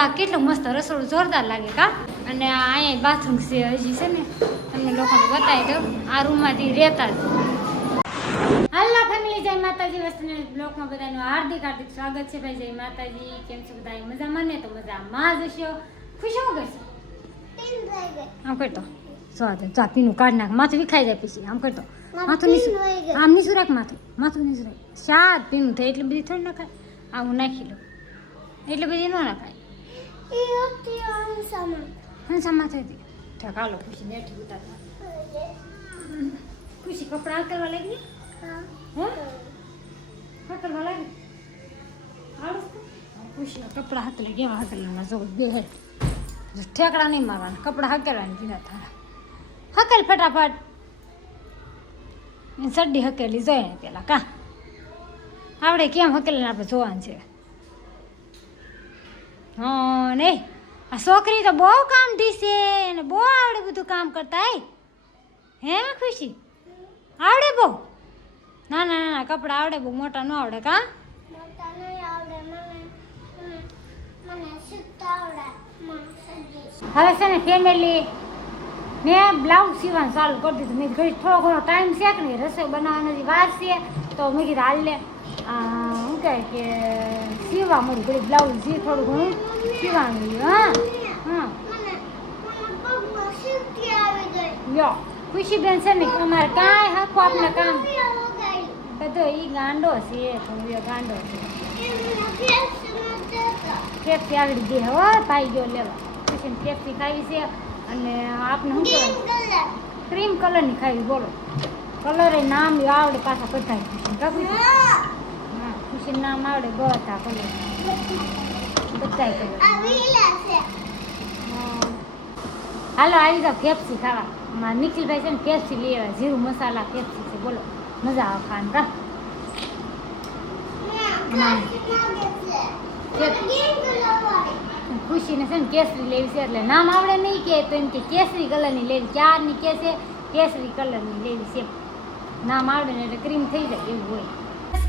આ કેટલું મસ્ત રસોડું જોરદાર લાગે કા. અને અહીંયા બાથરૂમ છે હજી છે ને, તમને લોકોને બતાવી દઉં. આ રૂમમાંથી રહેતા જ. હાલના ફેમિલી, જય માતાજી. વસ્તુને બ્લોકમાં બધાનું હાર્દિક હાર્દિક સ્વાગત છે ભાઈ. જય માતાજી. કેમ છો બધા? મજામાં ને? તો મજામાં જ હશો. ખુશ હો ગઈ આમ કરતો સ્વાદ ચાપીનું કાઢ નાખ. માથું વિખાઈ જાય પછી. આમ કરતો માથું નીસું, આમ નીસું રાખ. માથું નીસું રાખ. શાદ પીનું થાય એટલી બધી થોડી નખાય. આવું નાખી લો એટલે બધી ન નખાય. હંસામાં થઈ હતી. ઠાક હાલો ખુશી બેઠી ઉતારવા. ખુશી કપડાં હાકલવા લાગી? હે હાકલવા લાગી? ખુશી કપડાં હાકલે કેવા હાકલવાના જો બે હે. ઠેકડા નહીં મારવાના, કપડાં હકેલવાની કીધા તારા. હકેલ ફટાફટ. સડ્ડી હકેલી જોઈએ ને પેલા કા આવડે કેમ હકેલીને આપણે જોવાનું છે. હા નહીં, આ છોકરી તો બહુ કામ દીશે અને બહુ આવડે બધું કામ કરતા. હે ખુશી આવડે બહુ? ના ના ના કપડાં આવડે બહુ, મોટા ન આવડે કા? હવે છે ને ફેમિલી, મેં બ્લાઉઝ સીવાનું ચાલુ કરી દીધું. મેં ઘડી થોડો ઘણો ટાઈમ છે કે નહીં, રસોઈ બનાવવાની વાર છે તો મેં કીધું હાલ લે શું કહે કે સીવા મળ્યું ઘડી બ્લાઉઝ જે થોડું ઘણું સીવાનું. હા હા યો ખુશીબેન છે ને અમારે કાંઈ હાખો આપણે કામ બધો એ ગાંડો છે, થોડો ગાંડો છે. પેપ્સી આગળ દે હો ભાઈ ગયો લેવા. ખુશીને પેપ્સી ખાવી છે અને આપણે શું કહેવાય ક્રીમ કલરની ખાવી. બોલો કલર એ નામ આવડે પાછા બધા ખુશી કાપી. હા ખુશીનું નામ આવડે બધા કલર બધા કલર. હાલો આવી જાઓ પેપ્સી ખાવા. મારા નિખિલભાઈ છે ને પેપ્સી લઈ આવ્યા, જીરું મસાલા પેપ્સી છે. બોલો મજા આવે ખાવાનું કા. ખુશીને છે ને કેસરી લેવી છે એટલે નામ આવડે નહીં કે તો એમ કે કેસરી કલરની લેવી. ચારની કે છે કેસરી કલરની લેવી છે. નામ આવડે ને એટલે ક્રીમ થઈ જાય એવું હોય.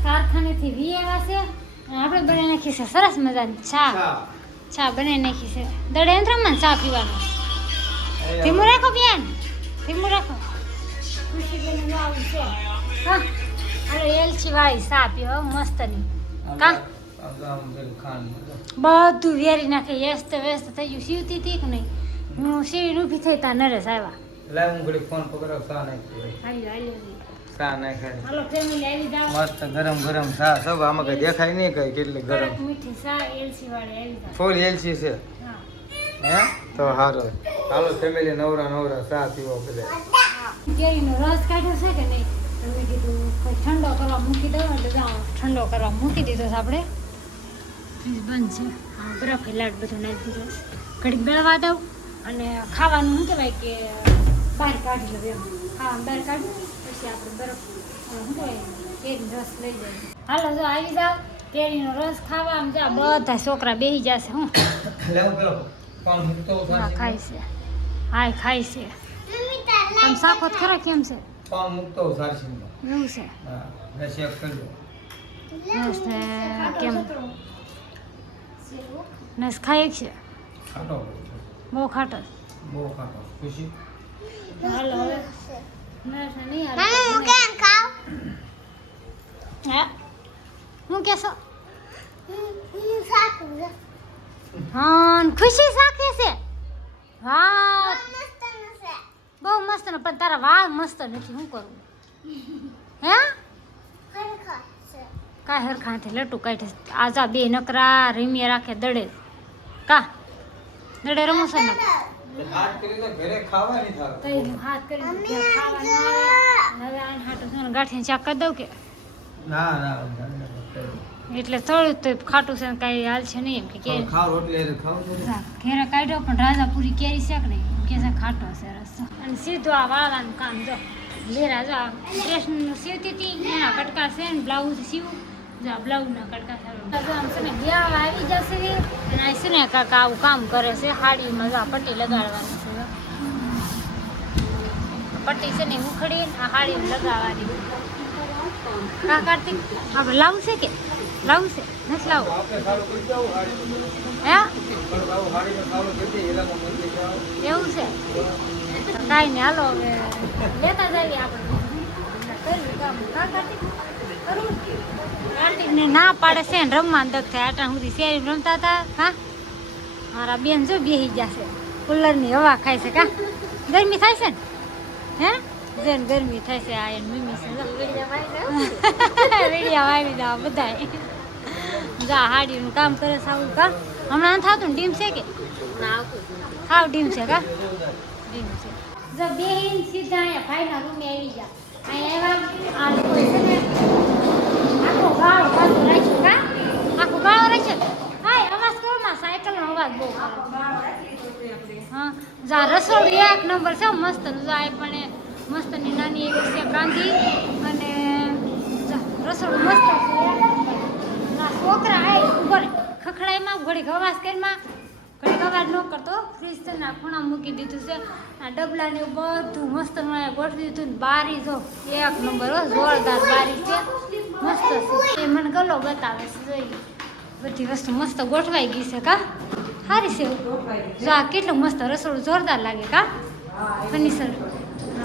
કારખાનેથી વી આવ્યા છે અને આપણે બનાવી નાખી છે સરસ મજાની ચા બનાવી નાખી છે. દળેન્દ્રમાં ચા પીવાનો. ધીમું રાખો બેન, ધીમું રાખો. ખુશી બેન આવું છે હા. અરે એલચી વાળી ચા પીવો મસ્તની કા. બધું વેરી નાખે. વ્યસ્ત વ્યસ્ત થઈ ગયું. સીવતી હતી કે નહીં? હું સીવીને ઊભી થઈ તા નરેશ આવ્યા. લાવ હું ઘડી ફોન પકડો. ચા નાખી ચા નાખી. હાલો ફેમિલી આવી જાવ. મસ્ત ગરમ ગરમ ચા. સબ આમાં કઈ દેખાય નહીં કઈ કેટલી ગરમ મીઠી ચા એલચી વાળી આવી જાવ. ફૂલ એલચી છે હા હે તો સારું. હાલો ફેમિલી નવરા નવરા ચા પીવો બધા. કેરીનો રસ કાઢ્યો છે કે નહીં તો મેં કીધું કોઈ ઠંડો કરવા મૂકી દઉં એટલે જાઓ ઠંડો કરવા મૂકી દીધો છે આપણે. બંધ છે. હા બરફ લાડ બધું નાખી દીધો. ઘડીક ગળવા દઉં અને ખાવાનું શું કહેવાય કે બહાર કાઢી લઉં એમ. ખાવાનું બહાર કાઢ્યું પછી આપણે બરફ શું કહેવાય કેરીનો રસ લઈ જઈએ. હાલો જો આવી જાઓ કેરીનો રસ ખાવા. આમ જા બધા છોકરા બેસી જશે. હું ખાય છે. હાય ખાય છે. આમ સાખો ખરા કેમ છે? ફોન મૂકતો સારસી એવું છે. હા મેં ચેક કર્યો. નસ કેમ નસ ખાય છે? ખાટો બહુ ખાટો. બહુ ખાટો. ખુશી હાલો હવે નસ નહીં હાલો. હું કેમ ખાવ? હે હું કેસો? હા ખુશી સાખે છે. વાહ બહુ મસ્ત ને પણ તારા વાળ મસ્ત નથી. શું કરું? હે કાંઈ હરખાથી લટું કાઢે. આજા બે નકરા રીમિયા રાખે દડે કા દડે રમું છે ને હાથ કરી તો ઘરે ખાવા નહીં થાવ. તો હાથ કરી ખાવાનું આવે. હવે આને હાટું છે ને ગાંઠિયા ચા કરી દઉં કે ના ના એટલે થોડું તો ખાટું છે ને કાંઈ હાલ છે નહીં એમ કે ખાવ રોટલી એટલે ખાવ તો ઘેરે કાઢ્યો પણ રાજાપુરી કેરી છે કે નહીં કે છે ખાટો છે રસ. અને સીધું આ વાળવાનું કામ જો લેરા જો આ ડ્રેસનું સીવતી હતી એના કટકા છે ને બ્લાઉઝ સીવું જો આ બ્લાઉઝના કટકા છે. આમ છે ને બ્યાહ આવી જશે અને આ છે ને કાકા આવું કામ કરે છે. હાડીમાં જો પટ્ટી લગાડવાની છે. પટ્ટી છે ને ઉખડી આ હાડીમાં લગાવવાની. કા કાર્તિક આપણે લાવવું છે કે લાવવું છે? નથી લાવવું હે? એવું છે કાંઈ નહીં હાલો હવે લેતા જઈએ આપણે કર્યું કામ કા કાર્તિકને ના પાડે છે ને રમવા દક થાય આટા સુધી શેરી રમતા હતા હા મારા બેન જો બેસી જશે કુલરની હવા ખાય છે કા ગરમી થાય છે ને હે જેન ગરમી થાય છે આ એન મમ્મી છે રેડિયા વાવી દા બધાય જા હાડીનું કામ કરે છે આવું કા હમણાં થતું ને ડીમ છે કે હાવ ડીમ છે કા ડીમ છે જો બેહીન સીધા અહીંયા ભાઈના રૂમે આવી જા અહીંયા આ લોકો છે ને આખો ગાળો પાછો રાખ્યો કા આખો ગાળો રાખ્યો હાય અવાજ કરો માં સાયકલનો અવાજ બહુ કરે હા જા રસોડું એક નંબર છે મસ્ત જાય પણ મસ્તની નાની એવી છે કાંધી અને રસોડું મસ્ત છે છોકરા આય ઉપર ખખડાઈમાં ઘડીક અવાજ કરીમાં ઘડીક અવાજ ન કરતો ફ્રીજ છે ને ખૂણા મૂકી દીધું છે આ ડબલા ને બધું મસ્ત ગોઠવી દીધું ને બારી જો એક નંબર હો જોરદાર બારી છે મસ્ત છે એ મને ગલો બતાવે છે જોઈ બધી વસ્તુ મસ્ત ગોઠવાઈ ગઈ છે કા સારી છે જો આ કેટલું મસ્ત રસોડું જોરદાર લાગે કા ફર્નિચર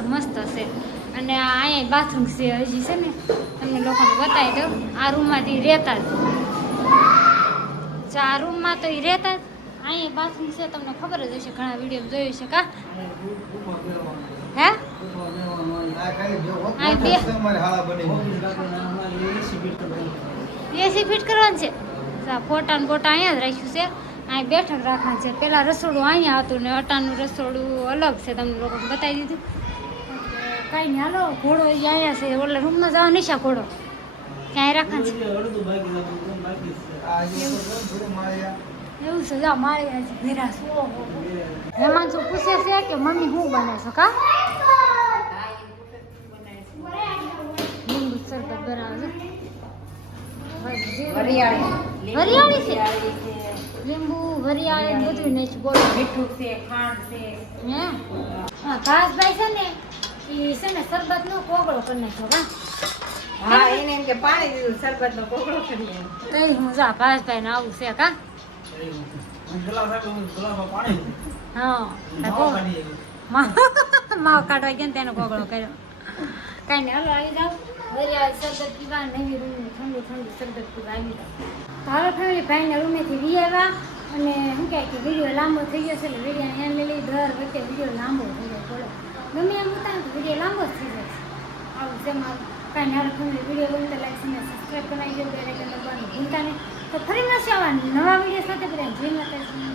મસ્ત છે અને અહીંયા બાથરૂમ છે હજી છે ને તમને લોકોને બતાવી દઉં આ રૂમમાંથી રહેતા જ આ રૂમમાં તો એ રહેતા જ અહીંયા બાથરૂમ છે તમને ખબર જ હશે ઘણા વિડીયો જોયું છે કા હે એસી ફિટ કરવાનું છે ફોટા ને બોટા અહીંયા જ રાખ્યું છે અહીં બેઠક રાખવાનું છે પેલા રસોડું અહીંયા હતું ને અટાનું રસોડું અલગ છે તમને લોકોને બતાવી દીધું કાંઈ નહીં હાલો ઘોડો અહીંયા છે ઓલા રૂમમાં જવા નિશા ઘોડો ક્યાંય રાખવાનું છે એવું છે જા મારી આજે ભેરા શું હેમાં શું પૂછે છે કે મમ્મી શું બને છો કા લીંબુ શરબત બનાવે વરિયાળી છે લીંબુ વરિયાળી બધું નહીં બોલો મીઠું છે ખાંડ છે હે હા કાસભાઈ છે ને એ છે ને શરબત નો કોગળો કરી નાખ્યો કા હા એને એમ કે પાણી દીધું શરબત નો કોકડો કરી તઈ હું જા કાસભાઈ ને આવું છે કા હા માવ કાઢવા ગયા ને તેનો કોગળો કર્યો કાંઈ નહીં હાલો આવી જાઓ વરિયાળી શરબત પીવા નવી રૂમ ઠંડુ ઠંડુ શરબત પીવા આવી જાઓ હાલો ફેમિલી ભાઈના રૂમેથી વી આવ્યા અને શું કહે કે વિડીયો લાંબો થઈ ગયો છે એટલે વિડીયો એમ લઈ દર વખતે વિડીયો લાંબો થઈ જાય બોલો ગમે એમ ઉતારે તો વિડીયો લાંબો જ થઈ જાય આવું છે મારું કાંઈ હાલો ફેમિલી વિડીયો ગમે તો લાઈક અને સબસ્ક્રાઈબ બનાવી દો બેલ આઇકન દબાવવાનું ભૂલતા નહીં તો ફરી મળશે આવા નવા વિડીયો સાથે બધા જય માતાજી.